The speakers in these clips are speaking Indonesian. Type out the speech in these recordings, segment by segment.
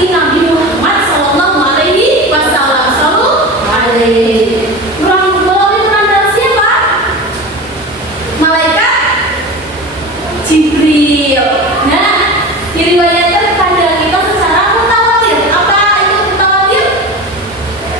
berarti Nabi Muhammad Sallallahu Alaihi Wasallam. Sallallahu Alaihi. Melalui peran siapa? Malaikat Jibril. Nah, diriwayatkan kepada kita secara mutawatir. Apa itu mutawatir?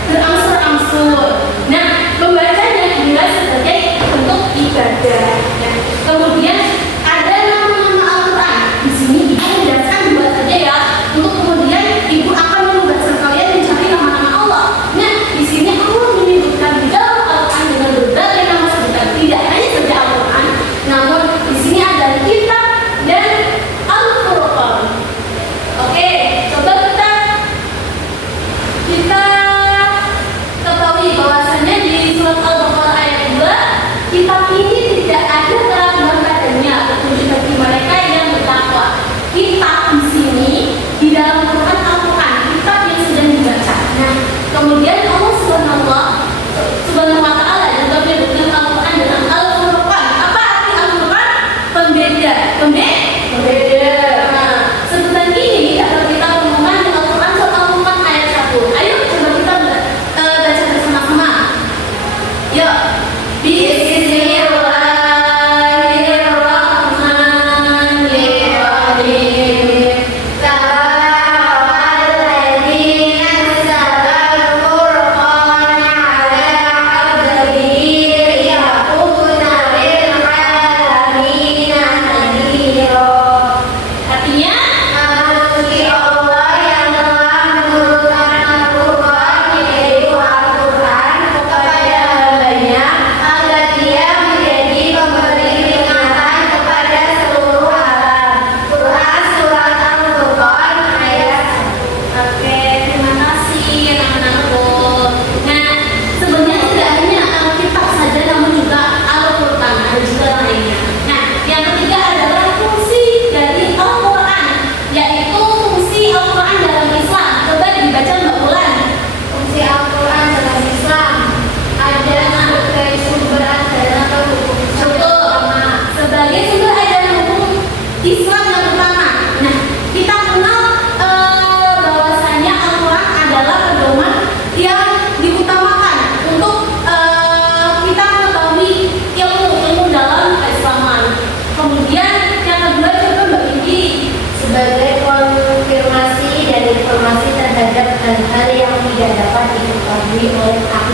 Berangsur-angsur. Nah, membacanya juga sebagai bentuk ibadah. Nah, kemudian ada nama-nama Al-Quran. Di sini ibu menjelaskan dua saja ya. Untuk kemudian ibu akan membaca kalian mencari nama-nama Allah. Nah, di sini Allah menyebutkan di dalam Al-Quran dengan berbagai nama sebutan. Tidak hanya saja Al-Quran, namun di sini ada kitab dan Al-Furqan. Oke, coba kita ketahui bahwasanya di surat Al-Baqarah ayat 2, kitab ini tidak ada terang padanya petunjuk bagi mereka yang bertakwa. Kitab di sini di dalam Quran Al-Quran, kitab yang sedang dibaca. Nah, kemudian Allah Subhanahu wa Ta'ala juga menyebutkan Al-Quran dengan Al-Furqan. Apa arti Al-Furqan? Pembeda. Pembeda. Nah, sebutan ini dapat kita temukan di Al-Quran surat Al-Furqan ayat 1. Ayo coba kita baca bersama-sama. Yuk. Bismillahirrahmanirrahim. Tabarakalladzii nazzala al-Furqana 'ala 'abdihi liyakuna lil 'alamina nadhira. Artinya, Maha Allah yang telah menurunkan Al-Furqan, yaitu Al-Quran, kepada hambanya agar dia menjadi pemberi peringatan kepada seluruh alam. Quran surat Al-Furqan ayat 1. Oke, terima kasih anak-anakku. Nah, sebenarnya tidak hanya Alkitab saja, namun juga Al-Furqan, ada juga lainnya. Nah, yang ketiga adalah fungsi dari Al-Quran, yaitu fungsi Al-Quran dalam Islam. Coba dibaca Mbak Ulan. Fungsi Al-Quran dalam Islam ada sebagai sumber ajaran atau hukum Islam yang utama. Sebagai sumber ajaran hukum Islam yang utama. Nah, kita kenal bahwasanya Al-Quran adalah pedoman yang diutamakan untuk kita mengetahui ilmu dalam keislaman. Kemudian yang kedua juga Mbak Indi sebagai konfirmasi dan informasi terhadap hal-hal yang tidak dapat diketahui oleh akal